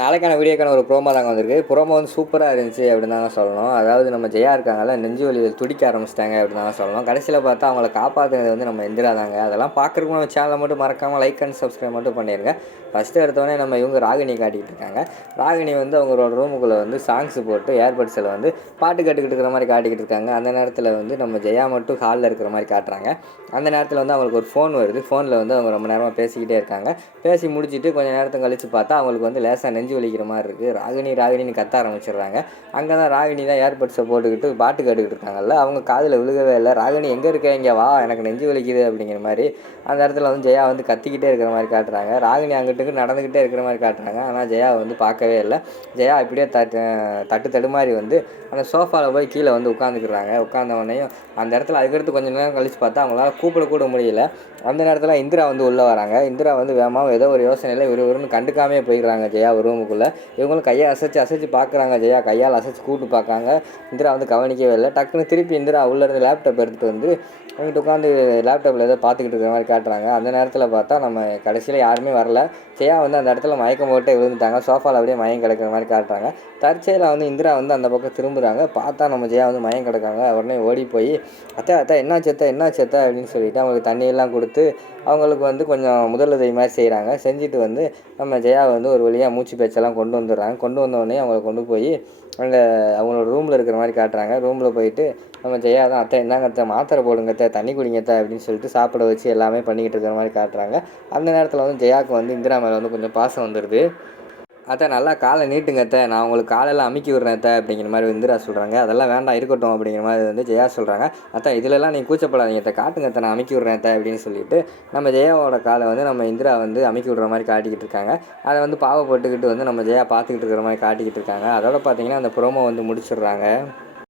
நாளைக்கான வீடியோக்கான ஒரு ப்ரோமோ தாங்க வந்திருக்கு. ப்ரோமோ வந்து சூப்பராக இருந்துச்சு அப்படின்னு தாங்க சொல்லணும். அதாவது நம்ம ஜெயா இருக்காங்கல்ல நெஞ்சு வலியில் துடிக்க ஆரம்பிச்சிட்டாங்க அப்படின்னு தாங்க சொல்லணும். கடைசியில் பார்த்தா அவங்கள காப்பாற்றுனது வந்து நம்ம எந்திரா தாங்க. அதெல்லாம் பார்க்குறதுக்கு நம்ம சேனலை மட்டும் மறக்காமல் லைக் அண்ட் சப்ஸ்கிரைப் மட்டும் பண்ணிடுங்க ஃபஸ்ட்டு எடுத்தோடனே நம்ம இவங்க ராகினி காட்டிக்கிட்டு இருக்காங்க. ராகினி வந்து அவங்களோட ரூமுக்குள்ளே வந்து சாங்ஸ் போட்டு ஏர்பட்ஸில் வந்து பாட்டு கேட்டுக்கிட்டு இருக்கிற மாதிரி காட்டிக்கிட்டு இருக்காங்க. அந்த நேரத்தில் வந்து நம்ம ஜெயா மட்டும் ஹாலில் இருக்கிற மாதிரி காட்டுறாங்க. அந்த நேரத்தில் வந்து அவங்களுக்கு ஒரு ஃபோன் வருது. ஃபோனில் வந்து அவங்க ரொம்ப நேரமாக பேசிக்கிட்டே இருக்காங்க. பேசி முடிச்சுட்டு கொஞ்சம் நேரத்தை கழித்து பார்த்தா அவங்களுக்கு வந்து லேசாக நெஞ்சு வலிக்கிற மாதிரி இருக்குது ராகினி ராகினின்னு கத்த ஆரம்பிச்சிடுறாங்க. அங்கே தான் ராகினி தான் ஏர்பட்ஸை போட்டுக்கிட்டு பாட்டு கேட்டுக்கிட்டு இருக்காங்கல்ல அவங்க காதில் விழுகவே இல்லை. ராகினி எங்கே இருக்க? இங்கே வா எனக்கு நெஞ்சு வலிக்குது அப்படிங்கிற மாதிரி அந்த இடத்துல வந்து ஜெயா வந்து கத்திக்கிட்டே இருக்கிற மாதிரி காட்டுறாங்க. ராகினி அங்கிட்டு நடந்துக்கிட்டே இருக்கிற மாதிரி காட்டுறாங்க. ஆனால் ஜெயா வந்து பார்க்கவே இல்லை. ஜெயா இப்படியே தட்டு தட்டு தடுமாறி வந்து அந்த சோஃபாவில் போய் கீழே வந்து உட்காந்துக்கிறாங்க உட்காந்தவொடனையும் அந்த இடத்துல அதுக்கடுத்து கொஞ்சம் நேரம் கழித்து பார்த்தா அவங்களால கூப்பிட கூட முடியல. அந்த நேரத்தில் இந்திரா வந்து உள்ளே வராங்க. இந்திரா வந்து வேகமாக ஏதோ ஒரு யோசனையில் இவர் ஒருன்னு கண்டுக்காமே போயிடுறாங்க ஜெயா ரூமுக்குள்ளே இவங்களும் கையை அசைச்சு அசைச்சு பார்க்குறாங்க ஜெயா. கையால் அசைச்சு கூப்பிட்டு பார்க்காங்க இந்திரா வந்து கவனிக்கவே இல்லை. டக்குன்னு திருப்பி இந்திரா உள்ளேருந்து லேப்டாப் எடுத்துகிட்டு வந்து அவங்ககிட்ட உட்காந்து லேப்டாப்பில் ஏதோ பார்த்துக்கிட்டு இருக்கிற மாதிரி காட்டுறாங்க. அந்த நேரத்தில் பார்த்தா நம்ம கடைசியில் யாருமே வரல. ஜெயா வந்து அந்த இடத்துல மயக்கம் போட்டே விழுந்துட்டாங்க. சோஃபாவில் அப்படியே மயம் கிடக்கிற மாதிரி காட்டுறாங்க. தற்செயலாக வந்து இந்திரா வந்து அந்த பக்கம் திரும்புகிறாங்க பார்த்தா நம்ம ஜெயா வந்து மயம் கிடக்காங்க. உடனே ஓடி போய் அத்தை அத்தா என்ன செத்தா என்ன அத்தை? அப்படின்னு சொல்லிட்டு அவங்களுக்கு தண்ணியெல்லாம் கொடுத்து அவங்களுக்கு வந்து கொஞ்சம் முதலுதவி மாதிரி செய்கிறாங்க செஞ்சுட்டு வந்து நம்ம ஜெயா வந்து ஒரு வழியாக மூச்சு பேச்செல்லாம் கொண்டு வந்துடுறாங்க. கொண்டு வந்தோடனே அவங்கள கொண்டு போய் அங்கே அவங்களோட ரூமில் இருக்கிற மாதிரி காட்டுறாங்க. ரூமில் போயிட்டு நம்ம ஜெயா தான் அத்தை இந்தாங்க அத்தை மாத்திரை போடுங்க அத்தை தண்ணி குடிங்க அத்தை அப்படின்னு சொல்லிட்டு சாப்பிட வச்சு எல்லாமே பண்ணிக்கிட்டு இருக்கிற மாதிரி காட்டுறாங்க. அந்த நேரத்தில் வந்து ஜெயாவுக்கு வந்து இந்திரா மேலே வந்து கொஞ்சம் பாசம் வந்துடுது. அத்தை நல்லா காலை நீட்டுங்க அத்தை. நான் உங்களுக்கு காலையில் அமுக்கி விடுறேன் அத்தை அப்படிங்கிற மாதிரி இந்திரா சொல்கிறாங்க அதெல்லாம் வேண்டாம் இருக்கட்டும் அப்படிங்கிற மாதிரி வந்து ஜெயா சொல்கிறாங்க அத்தை இதிலெல்லாம் நீங்கள் கூச்சப்படாதீங்க அத்தை. காட்டுங்க அத்தை நான் அமுக்கி விடுறேன் அத்தை அப்படின்னு சொல்லிட்டு நம்ம ஜெயாவோட காலை வந்து நம்ம இந்திரா வந்து அமுக்கி விடுற மாதிரி காட்டிக்கிட்டு இருக்காங்க. அதை வந்து பாவப்பட்டுக்கிட்டு வந்து நம்ம ஜெயா பார்த்துக்கிட்டு இருக்கிற மாதிரி காட்டிக்கிட்டு இருக்காங்க. அதோட பார்த்தீங்கன்னா அந்த ப்ரோமோ வந்து முடிச்சிடுறாங்க.